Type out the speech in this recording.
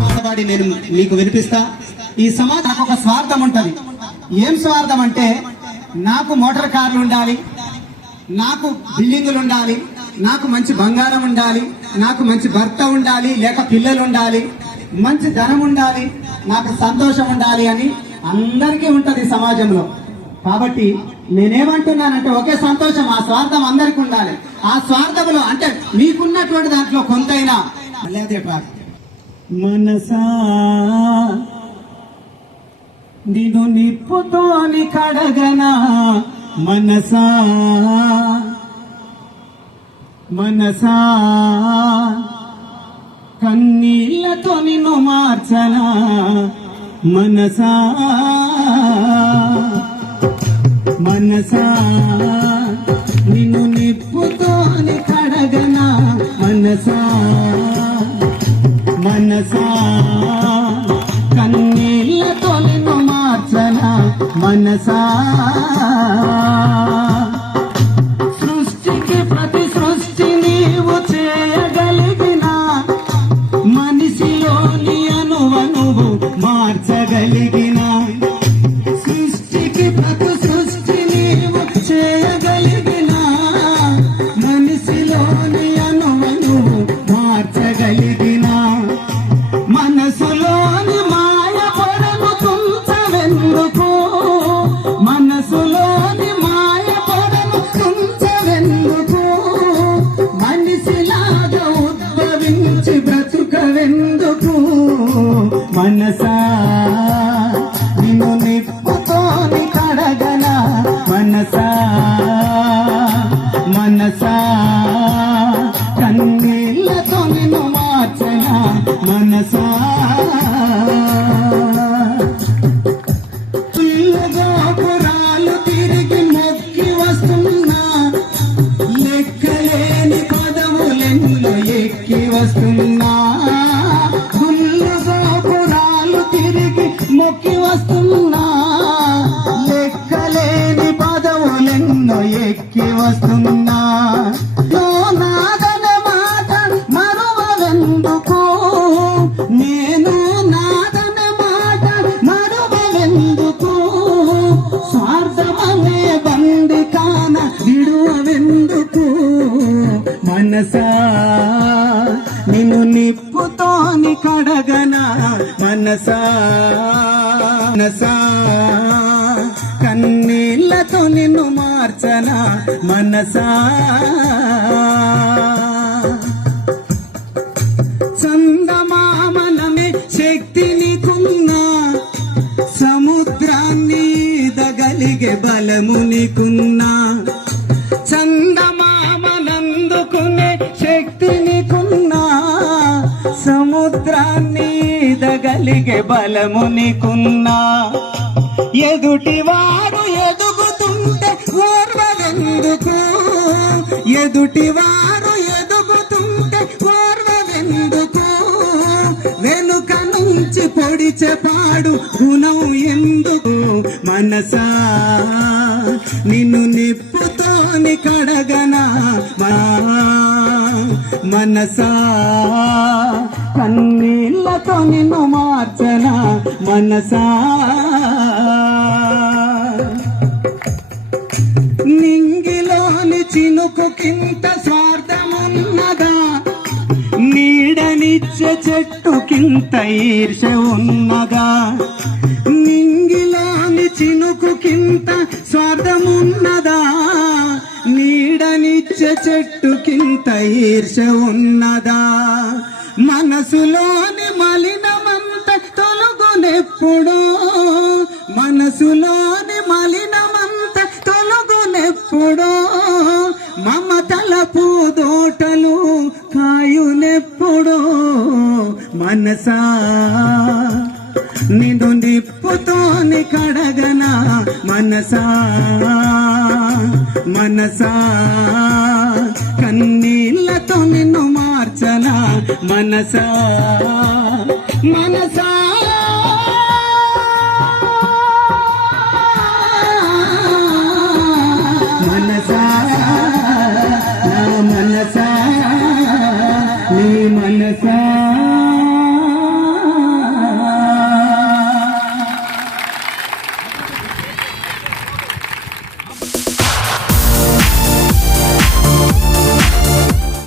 పాటపాడి నేను మీకు వినిపిస్తా. ఈ సమాజం ఒక స్వార్థం ఉంటుంది. ఏం స్వార్థం అంటే నాకు మోటార్ కార్లు ఉండాలి నాకు బిల్డింగులు ఉండాలి నాకు మంచి బంగారం ఉండాలి నాకు మంచి భర్త ఉండాలి లేక పిల్లలు ఉండాలి మంచి ధనం ఉండాలి నాకు సంతోషం ఉండాలి అని అందరికీ ఉంటుంది సమాజంలో. కాబట్టి నేనేమంటున్నానంటే ఒకే సంతోషం ఆ స్వార్థం అందరికీ ఉండాలి. ఆ స్వార్థంలో అంటే మీకున్నటువంటి దాంట్లో కొంతైనా లేదే మనసా నిన్ను నిప్పుతోని కడగనా మనసా మనసా కన్నీళ్ళతో నిన్ను మార్చనా మనసా మనసా నిన్ను నిప్పుతోని కడగనా మనసా? మనసా కన్నీళ్ళతో నిన్ను మార్చనా మనసా? సృష్టికి ప్రతి సృష్టి నీవు చేయగలిగిన మనిషిలోని అనువనువు మార్చగలిగిన మనిషిలోని అనువనువు మార్చగలిగిన. మనసులోని మాయ పడను తుంచవెందుకు మనసులోని మాయ పడను తుంచవెందుకు మనిషిలాగా ఉద్భవించి బ్రతుకవెందుకు? మనసా కన్నీళ్ళతో నిన్ను మార్చనా మనసా. మనసా? నిన్ను నిప్పుతోని కడగనా మనసా? మనసా? కన్నీళ్ళతో నిన్ను మార్చనా మనసా? చందమామనమే శక్తిని కున్నా సముద్రాన్ని దగలిగే బలము నీకున్నా. సముద్రాన్ని దగలిగే బలము నీకున్నా. ఎదుటి వారు ఎదుగుతుంటే ఓర్వవెందుకు ఎదుటి వారు ఎదుగుతుంటే ఓర్వవెందుకు వెనుక నుంచి పొడిచె పాడు గుణం ఎందుకు మనసా? నిన్ను నిప్పుతోని కడగనా మనసా? కన్నీళ్ళతో నిన్ను మార్చనా మనసా. నింగిలోని చినుకు కింత స్వార్థమున్నదా? నీడనిచ్చే చెట్టు కింత ఈర్ష ఉన్నదా? నింగిలోని చినుకు కింత స్వార్థమున్నదా? నీడనిచ్చే చెట్టు కింత ఈర్ష ఉన్నదా? మనసులోని మలినమంత తొలగునెప్పుడో? మనసులోని మలినమంత తొలగునెప్పుడో? మమతల పూదోటలు కాయునెప్పుడో? మనసా నిన్ను నిప్పుతోని కడగనా మనసా మనసా. కన్నీళ్ళతో నిన్ను మనసా మనసా.